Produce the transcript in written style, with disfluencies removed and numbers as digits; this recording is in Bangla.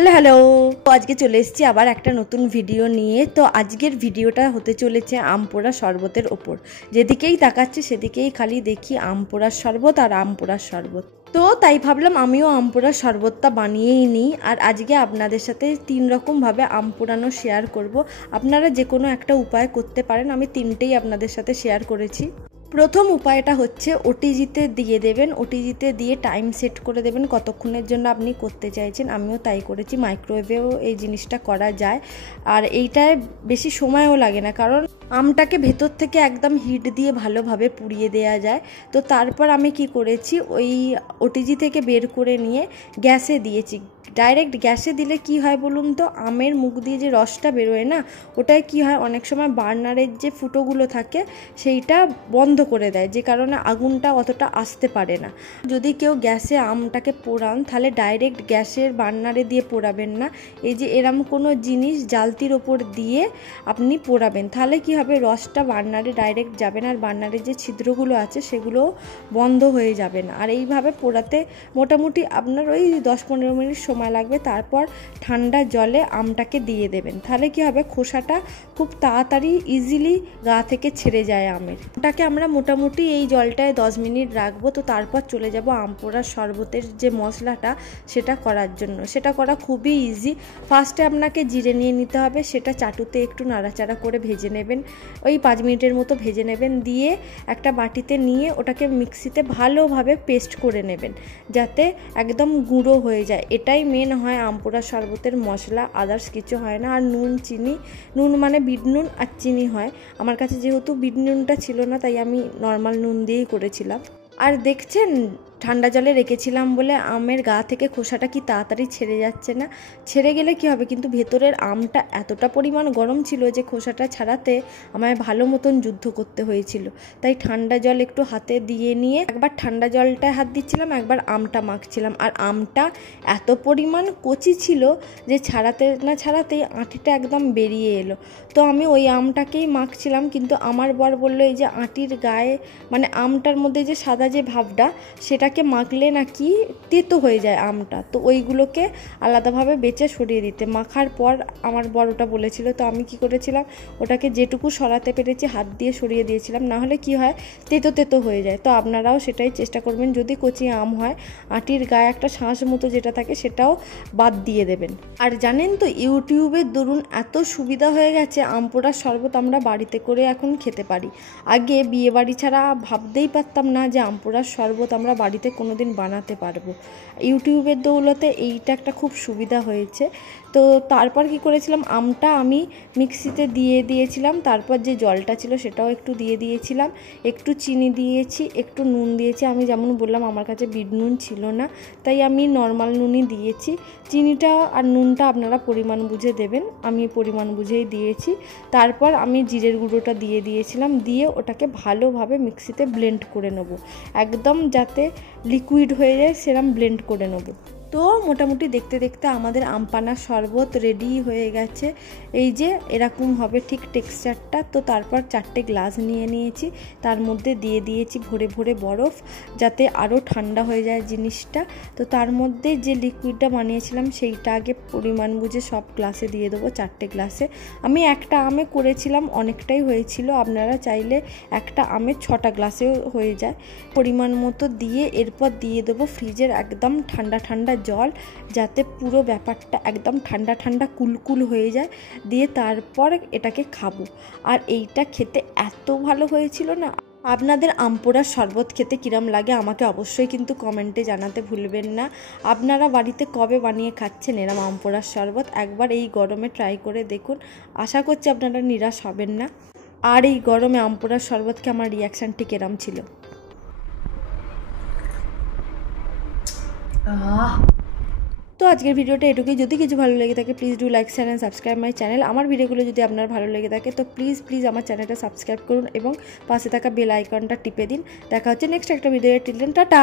হ্যালো হ্যালো, তো আজকে চলে এসেছি আবার একটা নতুন ভিডিও নিয়ে। তো আজকের ভিডিওটা হতে চলেছে আম পোড়া শরবতের ওপর। যেদিকেই তাকাচ্ছি সেদিকেই খালি দেখি আম পোড়ার শরবত আর আম পোড়ার শরবত। তো তাই ভাবলাম আমিও আম পোড়ার শরবতটা বানিয়েই নিই। আর আজকে আপনাদের সাথে 3 রকমভাবে আম পোড়ানো শেয়ার করব। আপনারা যে কোনো একটা উপায় করতে পারেন, আমি 3টেই আপনাদের সাথে শেয়ার করেছি। প্রথম উপায়টা হচ্ছে ওটিজিতে দিয়ে দেবেন। ওটিজিতে দিয়ে টাইম সেট করে দেবেন কতক্ষণের জন্য আপনি করতে চাইছেন। আমিও তাই করেছি, মাইক্রোওয়েভেও এই জিনিসটা করা যায়। আর এইটায় বেশি সময়ও লাগে না, কারণ আমটাকে ভেতর থেকে একদম হিট দিয়ে ভালোভাবে পুড়িয়ে দেওয়া যায়। তো তারপর আমি কি করেছি, ওই ওটিজি থেকে বের করে নিয়ে গ্যাসে দিয়েছি। ডাইরেক্ট গ্যাসে দিলে কি হয় বলুন তো, আমের মুখ দিয়ে যে রসটা বেরোয় না, ওটায় কি হয় অনেক সময় বার্নারের যে ফুটোগুলো থাকে সেইটা বন্ধ করে দেয়, যে কারণে আগুনটা অতটা আসতে পারে না। যদি কেউ গ্যাসে আমটাকে পোড়ান তাহলে ডাইরেক্ট গ্যাসের বার্নারে দিয়ে পোড়াবেন না। এই যে এরম কোনো জিনিস জালতির ওপর দিয়ে আপনি পোড়াবেন, তাহলে কি হবে, রসটা বার্নারে ডাইরেক্ট যাবে না, আর বার্নারের যে ছিদ্রগুলো আছে সেগুলো বন্ধ হয়ে যাবে না। আর এইভাবে পোড়াতে মোটামুটি আপনার ওই 10-15 মিনিট সময় লাগবে। তারপর ঠান্ডা জলে আমটাকে দিয়ে দেবেন, তাহলে কি হবে, খোসাটা খুব তাড়াতাড়ি ইজিলি গা থেকে ছেড়ে যায় আমের। ওটাকে আমরা মোটামুটি এই জলটায় 10 মিনিট রাখবো। তো তারপর চলে যাব আম পোড়ার শরবতের যে মশলাটা সেটা করার জন্য। সেটা করা খুবই ইজি। ফার্স্টে আপনাকে জিরে নিয়ে নিতে হবে, সেটা চাটুতে একটু নাড়াচাড়া করে ভেজে নেবেন, ওই 5 মিনিটের মতো ভেজে নেবেন। দিয়ে একটা বাটিতে নিয়ে ওটাকে মিক্সিতে ভালোভাবে পেস্ট করে নেবেন, যাতে একদম গুঁড়ো হয়ে যায়। এটাই মেন হয় আম পোড়া শরবতের মশলা, আদার্স কিছু হয় না। আর নুন, চিনি, নুন মানে বিট নুন আর চিনি হয়। আমার কাছে যেহেতু বিট নুনটা ছিল না তাই আমি নর্মাল নুন দিয়েই করেছিলাম। আর দেখছেন ঠান্ডা জলে রেখেছিলাম বলে আমের গা থেকে খোসাটা কি তাড়াতাড়ি ছেড়ে যাচ্ছে না। ছেড়ে গেলে কি হবে, কিন্তু ভেতরের আমটা এতটা পরিমাণ গরম ছিল যে খোসাটা ছাড়াতে আমায় ভালো মতন যুদ্ধ করতে হয়েছিল। তাই ঠান্ডা জল একটু হাতে দিয়ে নিয়ে একবার ঠান্ডা জলটায় হাত দিচ্ছিলাম, একবার আমটা মাখছিলাম। আর আমটা এত পরিমাণ কচি ছিল যে ছাড়াতে না ছাড়াতেই আঁটিটা একদম বেরিয়ে এলো। তো আমি ওই আমটাকেই মাখছিলাম, কিন্তু আমার বর বললো এই যে আঁটির গায়ে মানে আমটার মধ্যে যে সাদা যে ভাবটা, সেটাকে মাখলে নাকি তেতো হয়ে যায় আমটা। তো ওইগুলোকে আলাদাভাবে বেছে সরিয়ে দিতে। মাখার পর আমার বর ওটা বলেছিল, তো আমি কি করেছিলাম, ওটাকে যেটুকু সরাতে পেরেছি হাত দিয়ে সরিয়ে দিয়েছিলাম, না হলে কি হয় তেতো তেতো হয়ে যায়। তো আপনারাও সেটাই চেষ্টা করবেন, যদি কচি আম হয় আঁটির গায়ে একটা শাঁস মতো যেটা থাকে সেটাও বাদ দিয়ে দেবেন। আর জানেন তো, ইউটিউবের দরুন এত সুবিধা হয়ে গেছে, আম পোড়ার শরবত আমরা বাড়িতে করে এখন খেতে পারি। আগে বিয়ে বাড়ি ছাড়া ভাবতেই পারতাম না যে আম পোড়ার শরবত আমরা বাড়িতে কোনোদিন বানাতে পারবো। ইউটিউবের দৌলতে এইটা একটা খুব সুবিধা হয়েছে। তো তারপর কি করেছিলাম, আমটা আমি মিক্সিতে দিয়ে দিয়েছিলাম, তারপর যে জলটা ছিল সেটাও একটু দিয়ে দিয়েছিলাম, একটু চিনি দিয়েছি, একটু নুন দিয়েছি। আমি যেমন বললাম আমার কাছে বিট নুন ছিল না, তাই আমি নর্মাল নুনই দিয়েছি। চিনিটা আর নুনটা আপনারা পরিমাণ বুঝে দেবেন, আমি পরিমাণ বুঝেই দিয়েছি। তারপর আমি জিরের গুঁড়োটা দিয়ে দিয়েছিলাম, দিয়ে ওটাকে ভালোভাবে মিক্সিতে ব্লেন্ড করে নেব, একদম যাতে লিকুইড হয়ে যায় সেরকম ব্লেন্ড করে নেব। তো মোটামুটি দেখতে দেখতে আমাদের আম পানার শরবত রেডি হয়ে গেছে। এই যে এরকম হবে ঠিক টেক্সচারটা। তো তারপর 4টে গ্লাস নিয়ে নিয়েছি, তার মধ্যে দিয়ে দিয়েছি ভরে ভরে বরফ, যাতে আরও ঠান্ডা হয়ে যায় জিনিসটা। তো তার মধ্যে যে লিকুইডটা বানিয়েছিলাম সেইটা আগে পরিমাণ বুঝে সব গ্লাসে দিয়ে দেবো, 4টে গ্লাসে। আমি একটা আমে করেছিলাম, অনেকটাই হয়েছিল, আপনারা চাইলে একটা আমের 6টা গ্লাসেও হয়ে যায়। পরিমাণ মতো দিয়ে এরপর দিয়ে দেবো ফ্রিজের একদম ঠান্ডা ঠান্ডা জল, যাতে পুরো ব্যাপারটা একদম ঠান্ডা ঠান্ডা কুলকুল হয়ে যায়। দিয়ে তারপর এটাকে খাবো। আর এইটা খেতে এত ভালো হয়েছিল না। আপনাদের আম পোড়ার শরবত খেতে কিরম লাগে আমাকে অবশ্যই কিন্তু কমেন্টে জানাতে ভুলবেন না। আপনারা বাড়িতে কবে বানিয়ে খাচ্ছেন এরম আম পোড়ার শরবত, একবার এই গরমে ট্রাই করে দেখুন, আশা করছি আপনারা নিরাশ হবেন না। আর এই গরমে আম পোড়ার শরবতকে আমার রিয়াকশানটি কিরম ছিল। তো আজকের ভিডিওটা এটুকুই। যদি কিছু ভালো লেগে থাকে please do like, share and subscribe my channel. আমার ভিডিওগুলো যদি আপনার ভালো লেগে থাকে তো প্লিজ আমার চ্যানেলটা সাবস্ক্রাইব করুন এবং পাশে থাকা বেল আইকনটা টিপে দিন। দেখা হচ্ছে নেক্সট একটা ভিডিও। Till then tata.